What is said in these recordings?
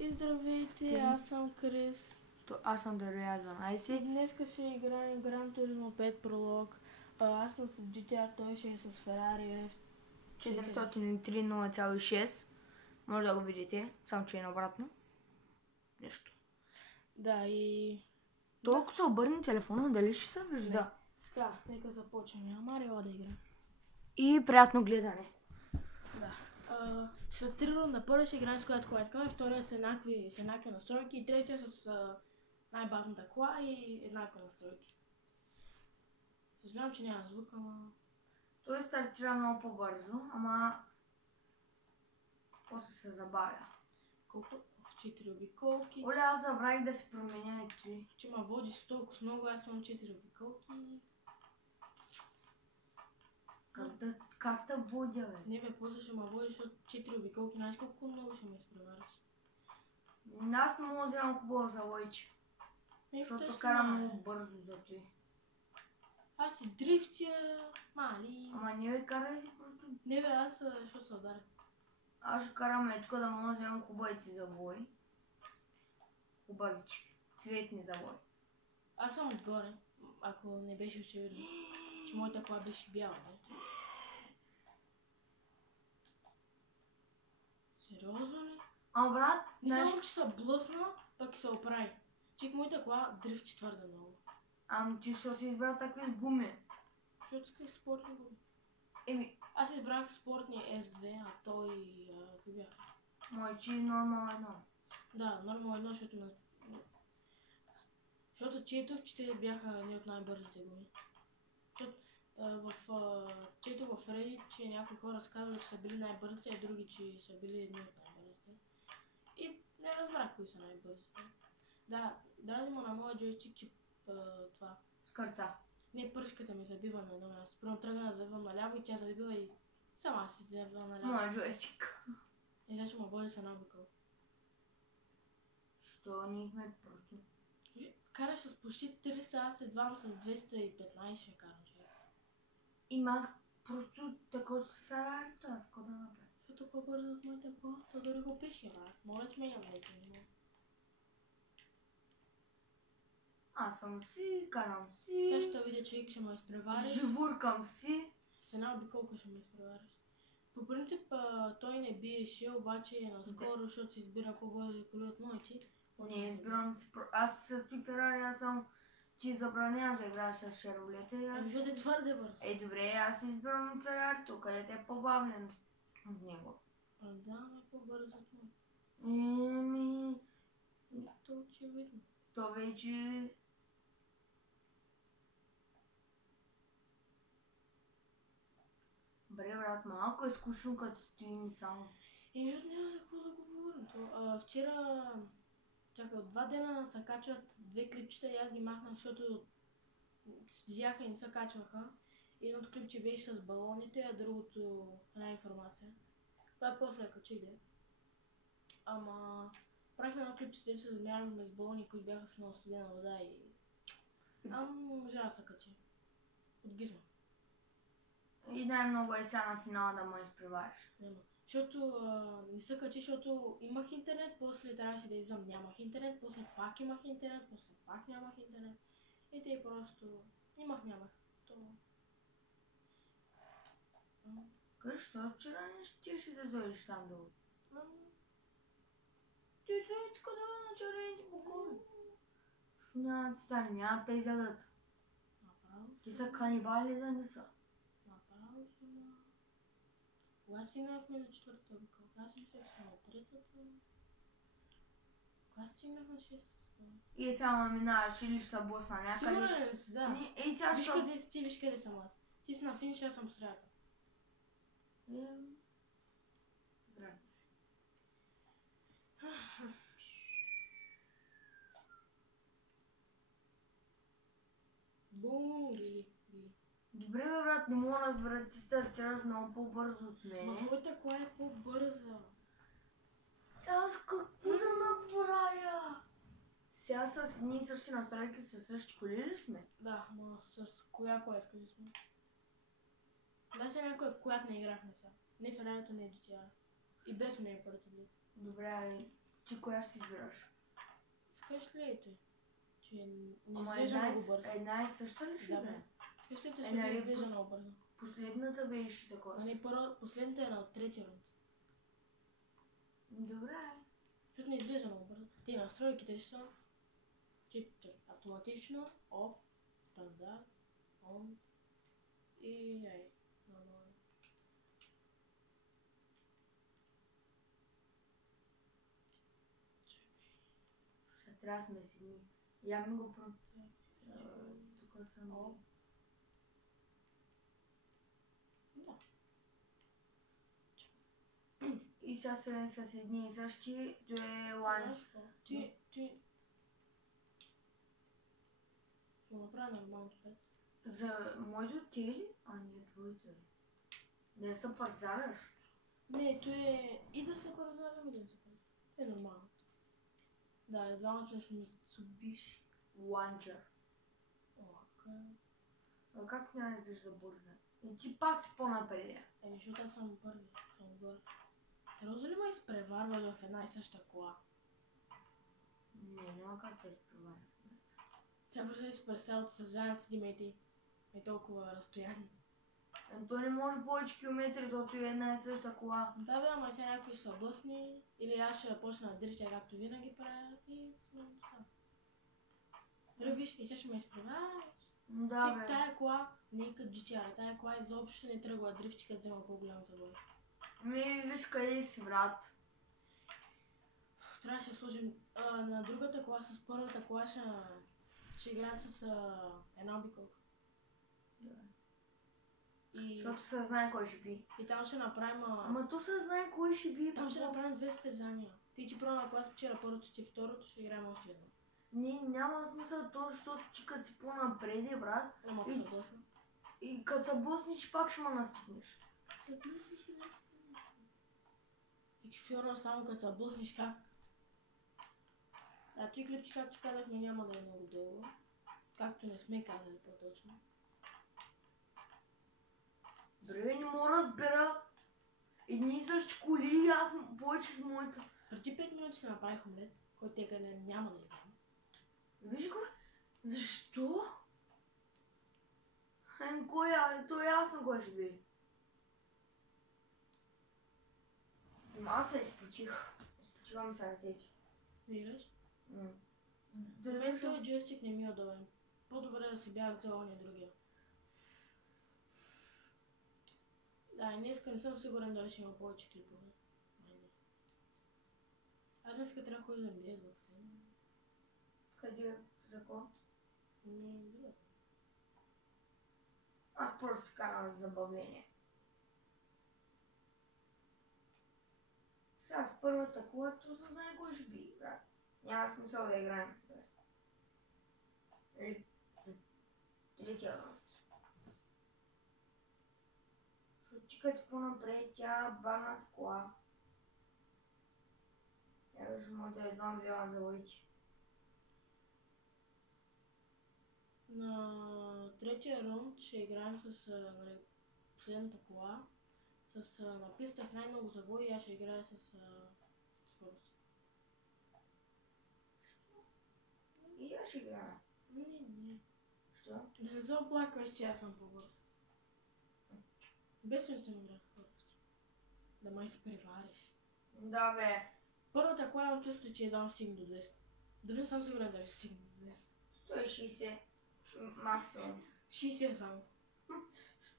И здравейте, аз съм Крис. Аз съм Дария 12. Днеска ще играем Gran Turismo 5 пролог. Аз съм с GTR, той ще е с Ferrari F403 0,6. Може да го видите, само че е наобратно. Нещо. Да, и... Толкова се обърне телефона, дали ще се вижда? Да, нека започнем. Ама рела да играем. И приятно гледане. Да. Са 3 рунда. Първи ще играем с която кола искаме, вторият с еднакви настройки и третия с най-бавната кола и еднакви настройки. Съжалявам, че няма звук, ама... Той стартира много по-бързо, ама после се забавя. Колко? В 4 обиколки. Оле, аз забравих да се променя и той. Че ма водиш толкова много, аз имам 4 обиколки. Как да водя, бе? Не бе, после ще ма водиш от 4 обиколки, знаеш колко много ще ме изпревариш. Аз не мога да вземам хубаво за лойче. Защото карам много бързо за той. Аз си дрифтя, мали. Ама не бе, карай си просто. Не бе, аз ще се ударя. Аз ще карам тук да мога да вземам хубавите завои. Хубавички. Цветни завои. Аз съм отгоре, ако не беше очевидно, че моята кола беше бяла, не? Сериозно ли? А брат, не само, че се блъсна, пък се оправи. Чик, моята кола дрифти твърде много. Ами ти що си избрал такива гуми? Защото исках спортни гуми. Еми, аз избрах спортния S2, а той кои бяха? Моите нормал едно. Да, нормал едно, защото четох, че те бяха едни от най-бързите гуми. Четох в Reddit, че някои хора сказвали, че са били най-бързите, а други, че са били едни от най-бързите. И не разбрах кои са най-бързите. Да, дрази му на моя джойстик, че това... Скърца. Не, пръчката ми забива на едно място. Първо тръгна да забива наляво и тя забива и сама си забива наляво. Моя джойстик. И сега ще му води с една обикъл. Що ние сме просто? Караш с почти 300, аз едва с 215 ще карам, човек. Има аз просто такова с Ферарито, аз какво да направя? Защото по-бързо от моята кола, то дори го пише, брат. Моля сменям леки, не мога. Аз съм си, карам си. Сега ще видя, човек ще ме изпревариш. Живуркам си. С една обиколка ще ме изпревариш. По принцип той не биеше, обаче наскоро, защото си избира по-бързи коли от моите. Не избирам си. Аз с ти Ферари, аз съм ти забранявам да играеш с шеролета. Защото е твърде бърз. Добре, аз избирам Ферарито, където е по-бавен от него. Да, но е по-бърз от него. То очевидно. То вече... Бре, брат, малко е скучно, като стоим само. Защото няма за какво да говорим. Вчера, чакай, от 2 дена се качват 2 клипчета и аз ги махнах, защото седяха и не се качваха. Едното клипче беше с балоните, а другото една информация. Която после я качих, де. Ама правихме едно клипче, де се замярахме с балони, които бяха с много студена вода и... можа да се качи. От гизма. И най-много е сега на финала да ме изпревариш. Няма. Защото не се качи, защото имах интернет, после трябваше да излизам, нямах интернет, после пак имах интернет, после пак нямах интернет. И те просто нямах. То... Кажи, що вчера не щеше да дойдеш там долу? Ти дойде така да на червените буквално. Що няма да ти стане, няма да те изядат. Ти са канибали да не са. Направо съм. Кога стигнахме на 4-та обиколка? Аз мисля, че съм на 3-та. Кога стигнах на 6-та? И само минаваш или ще се блъсна някъде. Сигурен ли си, да. Виж къде си ти, виж къде съм аз. Ти си на финиша, аз съм по средата. Здравей. Бум, Добре, бе, брат, не мога да разбера, ти стартираш много по-бързо от мене. Но твоята кола е по-бърза. Аз какво да направя? Сега ние същи настройки със същи коли ли сме? Да, но с коя кола искаш да сме? Да, сега някоя, която не играхме сега. Не Ферарито, не GTR. И без мен е първата. Добре, Ти коя ще си избираш? Скаш ли е ти? Че не Ама изглежда много бързо. една и съща ли ще Да, бе? бе. Скаш ли ти, Е, защото нали, изглежда много бързо. Последната беше такова. А не, последната е на третия рунд. Добре. Защото не изглежда много бързо. Те настройките ще са автоматично, off, стандарт, on и нормално. Ще трябва да сме си. Я ми го про... Тук съм... О. Да. И сега се с едни и същи, то е лайн. Знаеш какво? Ти... Ще го направя нормално пет. За моето ти ли? А не, твоите. Не се парзаляш. Не, то е и да се паразарям, и да не се паразарям. Е нормално. Да, двама сме с Mitsubishi. Ланчер. Лака. А как няма изглежда бърза? И ти пак си по-напред. Защото аз съм първи, съм отгоре. Роза ли ме изпреварва в една и съща кола? Не, няма как да изпреваря. Тя просто е с цялото съзнание да седиме и е толкова разстояние. То не може повече километри, защото е една и съща кола. Да бе, ама сега някои са блъсни, или аз ще почна да дрифтя, както винаги правя и сме там. Виж, и сега ще ме изпревариш. Да, бе. Тая кола не е като GTR, тая кола изобщо не тръгва да дрифти, като взема по-голям завой. Виж къде си, брат. Трябваше да сложим на другата кола, с първата кола ще играем с една обиколка. Да. И... Защото се знае кой ще би. И там ще направим... Ама то се знае кой ще би. Там ще направим две състезания. Ти че пробва кола спечеля първото, ти второто, ще играем още едно. Не, няма смисъл то, защото ти като си по-напреди, брат. Ама ако И- се блъсна. И като се блъснеш, пак ще ме настигнеш. След блъснеш и не. И фьора само като се блъснеш как? А той клипче, както казахме, няма да е много дълго. Както не сме казали по-точно. Бре, не мога да разбера. Едни и същи коли и аз повече с моята. Преди 5 минути се направих омлет, който тека няма да изям. Виж го? Защо? Ами кой е? То е ясно кой ще би. Аз се изпотих. Изпотивам се ръцете. Да играш? Да Мен не този джойстик не ми е удобен. По-добре да си бях взел оня другия. Да, и днеска не съм сигурен дали ще има повече клипове. Айде. Аз днеска трябва да ходя да ми ваксин. Къде? За кого? Не, да. Аз просто си карам за забавление. Сега с първата кола, то се знае кой ще би, брат. Няма смисъл да играем. Или за третия раунд. Защото ти като си по-напред, тя бана кола. Я виж, моята едва взела за лоите. На третия рунд ще играем с нали, последната кола. На писта с най-много завои и аз ще играя с скорост. И аз ще играя. Не. Що? Да не се оплакваш, че аз съм по-бърз. Без да съм играл скорост. Да ме изпревариш. Да, бе. Първата кола имам чувство, че едва стигна до 200. Дори не съм сигурен дали ще стигна до 200. 160. Максимум. 60 само.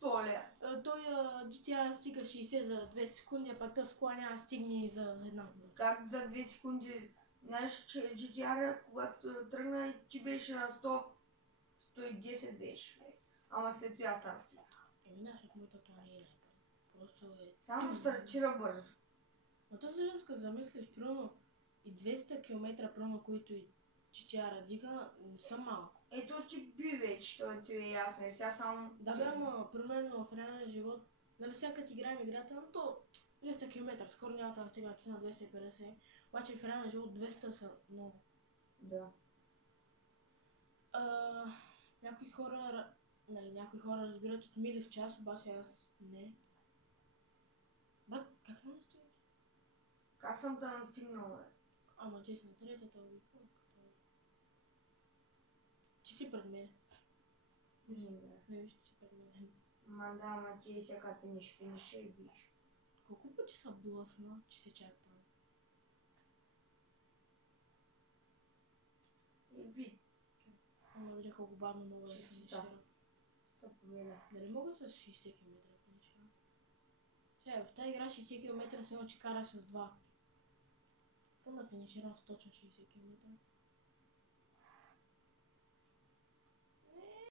100 лея. Той GTR стига 60 за 2 секунди, а пък тази кола няма да стигне и за една минута. Как за 2 секунди? Знаеш, че GTR, когато тръгна, ти беше на 100, 110 беше. Ама след това стана стига. Да, защото моята кола не е най-бърза. Просто е... Само стартира бързо. Но то също като замислиш, примерно и 200 км, примерно, които и GTR дига, не са малко. Ето ти би вече, то ти е ясно. И сега само... Да бе, ама примерно в реален живот, нали сега като играем играта, но то 200 км, скоро няма да стига на 250, обаче в реален живот 200 са много. Да. Някои хора разбират от мили в час, обаче аз не. Брат, как не стигаш? Как съм те настигнал, бе? Ама че си на третата логика. Че си пред мен. Не виж, че си пред мен. Ма да, ама ти сега финиша и биш. Колко пъти са блъсна, че се чак там? И би. Ама видя колко бавно мога да финиширам. Победа. Дали мога с 60 км да финиширам? Сега в тази игра 60 км се че караш с 2. Искам да финиширам с точно 60 км.